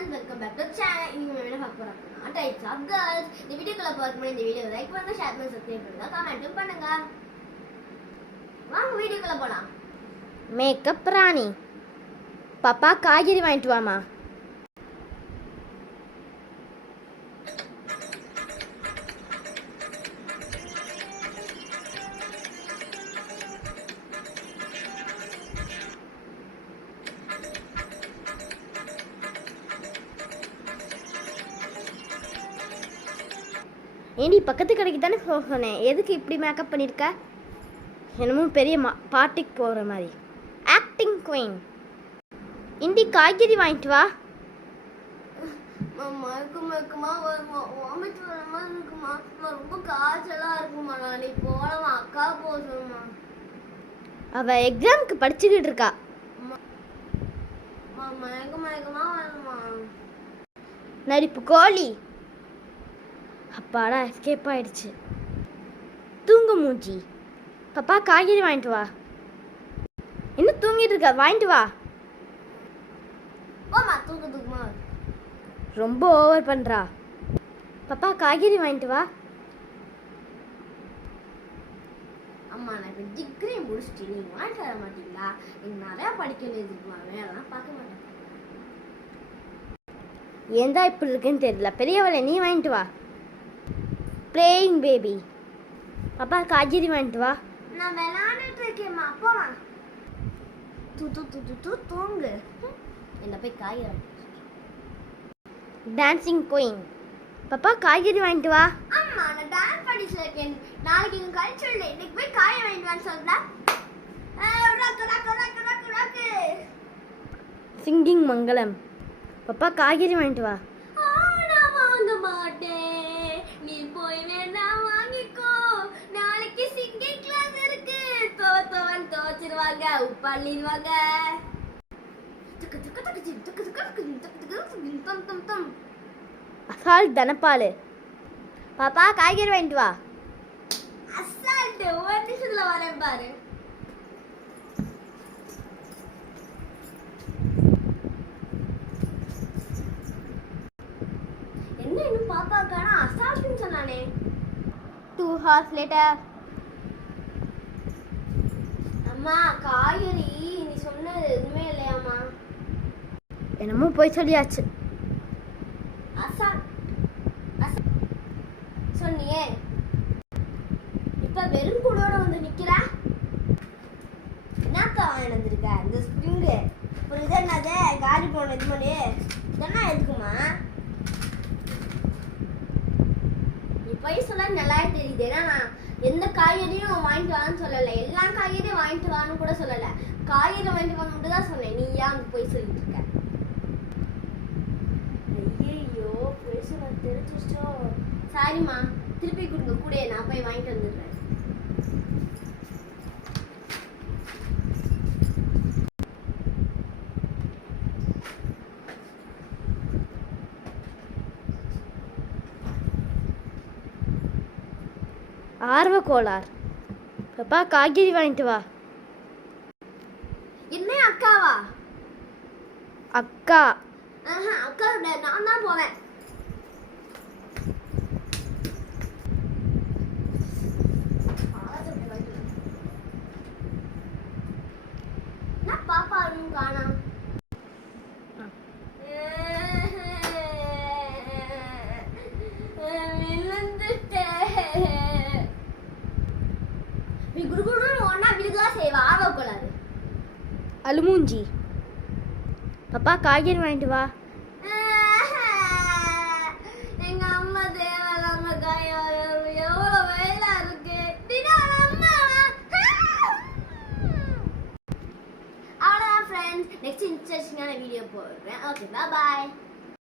friends, welcome back to the channel. இன்னைக்கு நம்ம என்ன பார்க்க போறோம்னா types of girls. இந்த வீடியோக்குள்ள பார்க்கும்போது இந்த வீடியோவை லைக் பண்ணுங்க, ஷேர் பண்ணுங்க, சப்ஸ்கிரைப் பண்ணுங்க, கமெண்ட் பண்ணுங்க. வாங்க வீடியோக்குள்ள போலாம். மேக்கப் ராணி. பாப்பா காய்கறி வாங்கிட்டு வாமா. ஏண்டி பக்கத்து கடைக்கு தானே போனேன், எதுக்கு இப்படி மேக்கப் பண்ணியிருக்க? என்னமோ பெரிய பார்ட்டிக்கு போகிற மாதிரி. Acting queen. இண்டி காய்கறி வாங்கிட்டு வா. மயக்கமா வருமா, வாமிட் வர மாதிரி இருக்குமா, ரொம்ப காய்ச்சலா இருக்குமா, நாளை போகலாமா, அக்கா போகணுமா? அவள் எக்ஸாமுக்கு படிச்சுக்கிட்டு இருக்கா. மயக்கமா வருமா? நடிப்பு கோழி. அப்பாடா எஸ்கேப் ஆயிடுச்சு. தூங்க மூஞ்சி. பாப்பா காய்கறி வாங்கிட்டு வா. என்ன தூங்கிட்டு இருக்க? வாங்கிட்டு வா. தூக்கமா ரொம்ப ஓவர் பண்றா. பாப்பா காய்கறி வாங்கிட்டு வா. அம்மா நான் இப்போ டிகிரி முடிச்சுட்டு நீங்கள் வாங்கிட்டு வர மாட்டீங்களா? நீங்கள் நிறையா படிக்கணும் இருக்குமா, வேலைலாம் பார்க்க மாட்டேன். ஏந்தா இப்படி இருக்குன்னு தெரியல. பெரியவளை நீ வாங்கிட்டு வா. Playing baby. பாப்பா காய்கறி வாங்கிட்டு வா. நான் விளையாண்டுட்டு இருக்கேம்மா, அப்பா தூங்கு. என்ன போய் காய்கறி. Dancing queen. பாப்பா காய்கறி வாங்கிட்டு வா. அம்மா நான் டான்ஸ் படிச்சுட்டு இருக்கேன், நாளைக்கு எங்கள் கல்ச்சரில் இன்னைக்கு போய் காய் வாங்கிட்டு வான்னு சொல்கிறேன். சிங்கிங் மங்களம். பாப்பா காய்கறி வாங்கிட்டு வா. வாங்க மாட்டேன், நீ போய் வேணா வாங்கிக்கோ, நாளைக்கு சிங்கிங் கிளாஸ் இருக்கு, தோத்தவன் தோச்சிருவாங்க, உப்பாளிடுவாங்க. அசால்ட் தனப்பாலு. பாப்பா காய்கறி வாங்கிட்டு வா. அசால்ட் ஒரு நிமிஷத்துல வரேன் பாரு. என்ன இன்னும் பாப்பாக்கான அசால்ட்னு சொன்னானே. 2 hours later. அம்மா காய்கறி நீ சொன்னது எதுவுமே இல்லையாம்மா? என்னமோ போய் சொல்லியாச்சு. சொன்னியே, இப்ப வெறும் கூடோட வந்து நிக்கிற. என்னக்கா வாங்கி வந்திருக்க? இந்த ஸ்ப்ரிங்கு ஒரு இது என்னது காலி போன இது பண்ணி இதெல்லாம் எதுக்குமா? நீ போய் சொல்ல நல்லா தெரியுது. ஏன்னா நான் எந்த காய்கறியும் வாங்கிட்டு வான்னு சொல்லலை, எல்லா காய்கறியும் வாங்கிட்டு வான்னு கூட சொல்லலை, காய்கறி வாங்கிட்டு வாங்க மட்டும் தான் சொன்னேன். நீ ஏன் அங்கே போய் சொல்லிட்டு இருக்க? ஐயோ போய் சொல்ல தெரிஞ்சிச்சோ. சாரிம்மா, திருப்பி கொடுங்க, கூட நான் போய் வாங்கிட்டு வந்துடுறேன். ஆர்வ கோளார். பாப்பா காய்கறி வாங்கிட்டு வா. என்ன அக்காவா? அக்கா. அக்கா நான் தான் போவேன். பாப்பா காணா. அலுமூஞ்சி. பாப்பா காய்கறி வாங்கிட்டு வா. எங்க அம்மா தேவையில்லாம காயம், எவ்வளவு வேலை இருக்கு. அவ்வளோதான் ஃப்ரெண்ட்ஸ், நெக்ஸ்ட் இன்ட்ரெஸ்டிங்கான வீடியோ போடுறேன். ஓகே, பாய்.